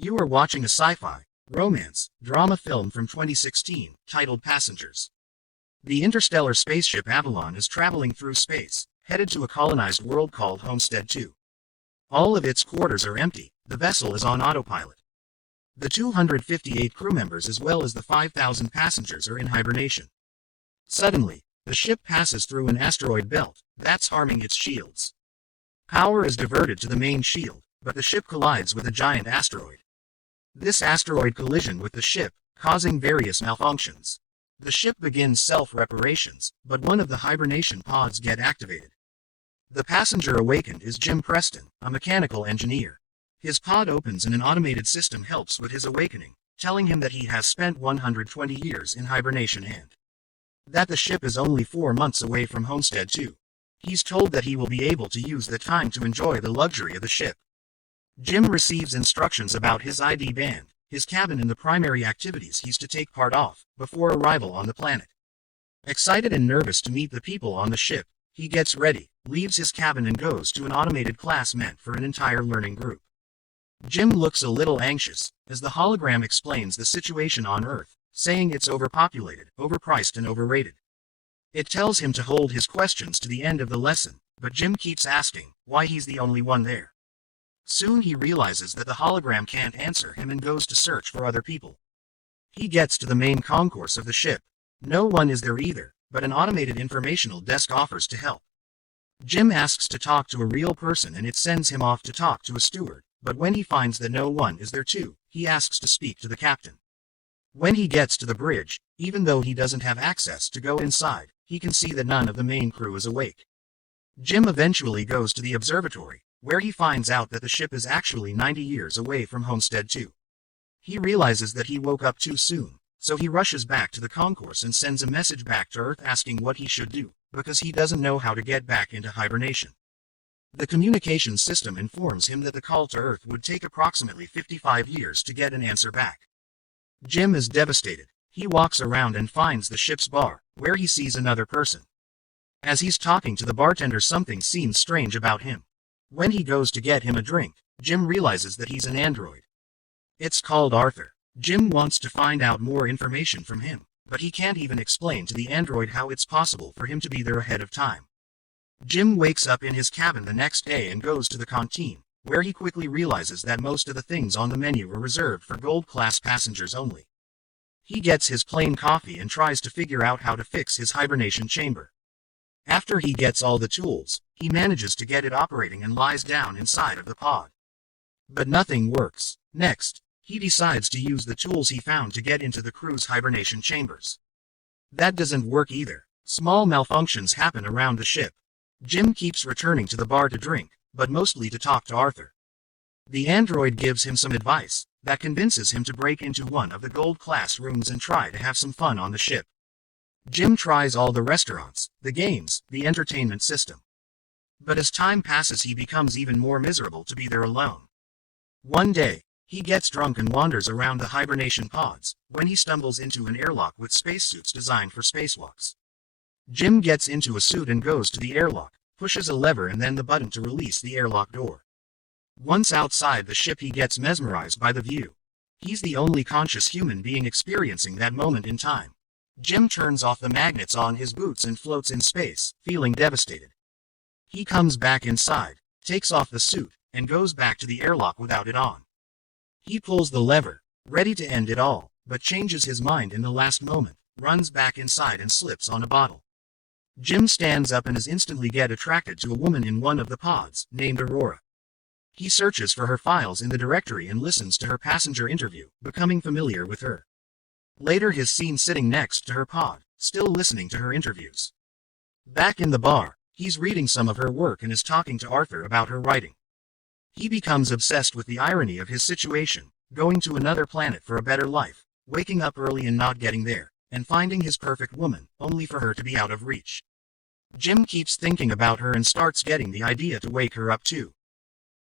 You are watching a sci-fi, romance, drama film from 2016, titled Passengers. The interstellar spaceship Avalon is traveling through space, headed to a colonized world called Homestead 2. All of its quarters are empty, the vessel is on autopilot. The 258 crew members as well as the 5,000 passengers are in hibernation. Suddenly, the ship passes through an asteroid belt that's harming its shields. Power is diverted to the main shield, but the ship collides with a giant asteroid. This asteroid collision with the ship, causing various malfunctions. The ship begins self-reparations, but one of the hibernation pods get activated. The passenger awakened is Jim Preston, a mechanical engineer. His pod opens and an automated system helps with his awakening, telling him that he has spent 120 years in hibernation and that the ship is only 4 months away from Homestead 2. He's told that he will be able to use the time to enjoy the luxury of the ship. Jim receives instructions about his ID band, his cabin and the primary activities he's to take part of before arrival on the planet. Excited and nervous to meet the people on the ship, he gets ready, leaves his cabin and goes to an automated class meant for an entire learning group. Jim looks a little anxious, as the hologram explains the situation on Earth, saying it's overpopulated, overpriced and overrated. It tells him to hold his questions to the end of the lesson, but Jim keeps asking why he's the only one there. Soon he realizes that the hologram can't answer him and goes to search for other people. He gets to the main concourse of the ship. No one is there either, but an automated informational desk offers to help. Jim asks to talk to a real person and it sends him off to talk to a steward, but when he finds that no one is there too, he asks to speak to the captain. When he gets to the bridge, even though he doesn't have access to go inside, he can see that none of the main crew is awake. Jim eventually goes to the observatory, where he finds out that the ship is actually 90 years away from Homestead 2. He realizes that he woke up too soon, so he rushes back to the concourse and sends a message back to Earth asking what he should do, because he doesn't know how to get back into hibernation. The communication system informs him that the call to Earth would take approximately 55 years to get an answer back. Jim is devastated. He walks around and finds the ship's bar, where he sees another person. As he's talking to the bartender, something seems strange about him. When he goes to get him a drink, Jim realizes that he's an android. It's called Arthur. Jim wants to find out more information from him, but he can't even explain to the android how it's possible for him to be there ahead of time. Jim wakes up in his cabin the next day and goes to the canteen, where he quickly realizes that most of the things on the menu are reserved for gold-class passengers only. He gets his plain coffee and tries to figure out how to fix his hibernation chamber. After he gets all the tools, he manages to get it operating and lies down inside of the pod. But nothing works. Next, he decides to use the tools he found to get into the crew's hibernation chambers. That doesn't work either. Small malfunctions happen around the ship. Jim keeps returning to the bar to drink, but mostly to talk to Arthur. The android gives him some advice that convinces him to break into one of the gold-class rooms and try to have some fun on the ship. Jim tries all the restaurants, the games, the entertainment system. But as time passes he becomes even more miserable to be there alone. One day, he gets drunk and wanders around the hibernation pods, when he stumbles into an airlock with spacesuits designed for spacewalks. Jim gets into a suit and goes to the airlock, pushes a lever and then the button to release the airlock door. Once outside the ship he gets mesmerized by the view. He's the only conscious human being experiencing that moment in time. Jim turns off the magnets on his boots and floats in space, feeling devastated. He comes back inside, takes off the suit, and goes back to the airlock without it on. He pulls the lever, ready to end it all, but changes his mind in the last moment, runs back inside and slips on a bottle. Jim stands up and is instantly get attracted to a woman in one of the pods, named Aurora. He searches for her files in the directory and listens to her passenger interview, becoming familiar with her. Later he's seen sitting next to her pod, still listening to her interviews. Back in the bar, he's reading some of her work and is talking to Arthur about her writing. He becomes obsessed with the irony of his situation, going to another planet for a better life, waking up early and not getting there, and finding his perfect woman, only for her to be out of reach. Jim keeps thinking about her and starts getting the idea to wake her up too.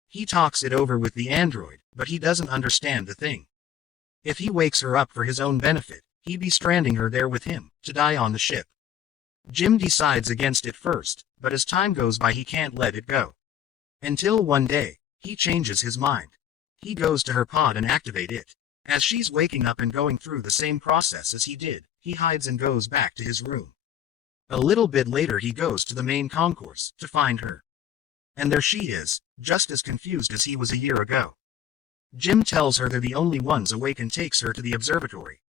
He talks it over with the android, but he doesn't understand the thing. If he wakes her up for his own benefit, he'd be stranding her there with him, to die on the ship. Jim decides against it first, but as time goes by he can't let it go. Until one day, he changes his mind. He goes to her pod and activate it. As she's waking up and going through the same process as he did, he hides and goes back to his room. A little bit later he goes to the main concourse to find her. And there she is, just as confused as he was a year ago. Jim tells her they're the only ones awake and takes her to the observatory.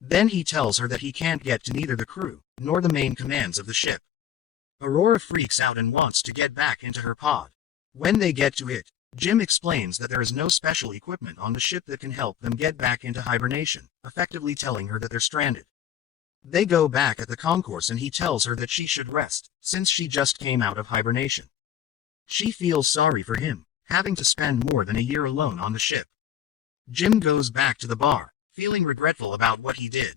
Then he tells her that he can't get to neither the crew, nor the main commands of the ship. Aurora freaks out and wants to get back into her pod. When they get to it, Jim explains that there is no special equipment on the ship that can help them get back into hibernation, effectively telling her that they're stranded. They go back at the concourse and he tells her that she should rest, since she just came out of hibernation. She feels sorry for him, having to spend more than a year alone on the ship. Jim goes back to the bar, feeling regretful about what he did.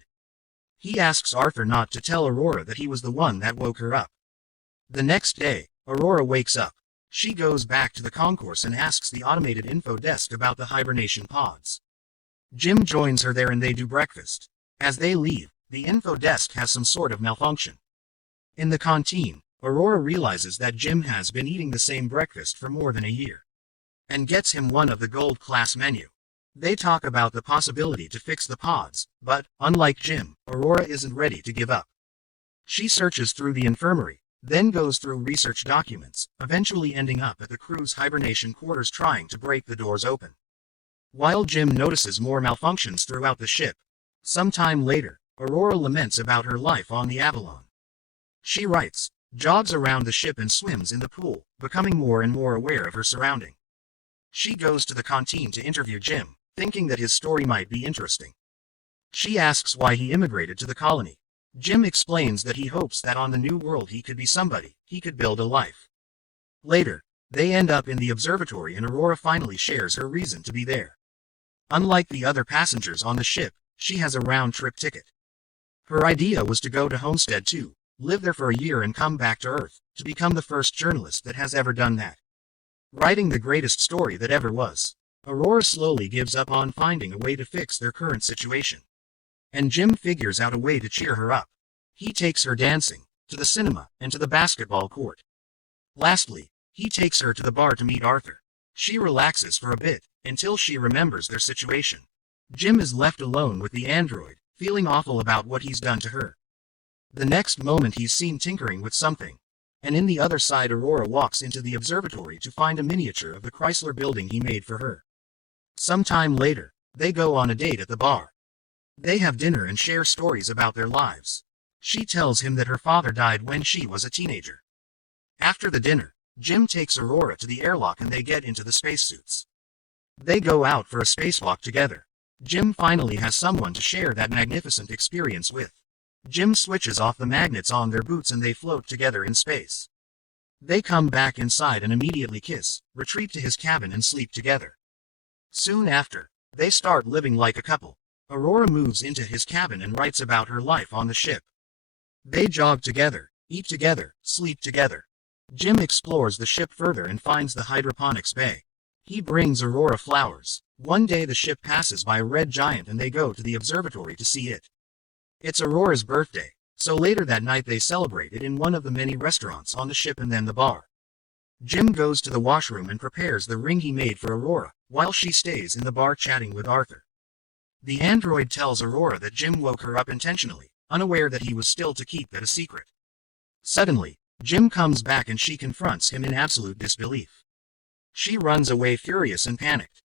He asks Arthur not to tell Aurora that he was the one that woke her up. The next day, Aurora wakes up. She goes back to the concourse and asks the automated info desk about the hibernation pods. Jim joins her there and they do breakfast. As they leave, the info desk has some sort of malfunction. In the canteen, Aurora realizes that Jim has been eating the same breakfast for more than a year, and gets him one of the gold class menu. They talk about the possibility to fix the pods, but, unlike Jim, Aurora isn't ready to give up. She searches through the infirmary, then goes through research documents, eventually ending up at the crew's hibernation quarters trying to break the doors open. While Jim notices more malfunctions throughout the ship, sometime later, Aurora laments about her life on the Avalon. She writes, jogs around the ship and swims in the pool, becoming more and more aware of her surrounding. She goes to the canteen to interview Jim, thinking that his story might be interesting. She asks why he immigrated to the colony. Jim explains that he hopes that on the new world he could be somebody, he could build a life. Later, they end up in the observatory and Aurora finally shares her reason to be there. Unlike the other passengers on the ship, she has a round-trip ticket. Her idea was to go to Homestead 2, live there for a year and come back to Earth, to become the first journalist that has ever done that. Writing the greatest story that ever was. Aurora slowly gives up on finding a way to fix their current situation. And Jim figures out a way to cheer her up. He takes her dancing, to the cinema, and to the basketball court. Lastly, he takes her to the bar to meet Arthur. She relaxes for a bit, until she remembers their situation. Jim is left alone with the android, feeling awful about what he's done to her. The next moment he's seen tinkering with something. And in the other side Aurora walks into the observatory to find a miniature of the Chrysler building he made for her. Sometime later, they go on a date at the bar. They have dinner and share stories about their lives. She tells him that her father died when she was a teenager. After the dinner, Jim takes Aurora to the airlock and they get into the spacesuits. They go out for a spacewalk together. Jim finally has someone to share that magnificent experience with. Jim switches off the magnets on their boots and they float together in space. They come back inside and immediately kiss, retreat to his cabin and sleep together. Soon after, they start living like a couple. Aurora moves into his cabin and writes about her life on the ship. They jog together, eat together, sleep together. Jim explores the ship further and finds the hydroponics bay. He brings Aurora flowers. One day the ship passes by a red giant and they go to the observatory to see it. It's Aurora's birthday, so later that night they celebrate it in one of the many restaurants on the ship and then the bar. Jim goes to the washroom and prepares the ring he made for Aurora, while she stays in the bar chatting with Arthur. The android tells Aurora that Jim woke her up intentionally, unaware that he was still to keep that a secret. Suddenly, Jim comes back and she confronts him in absolute disbelief. She runs away furious and panicked.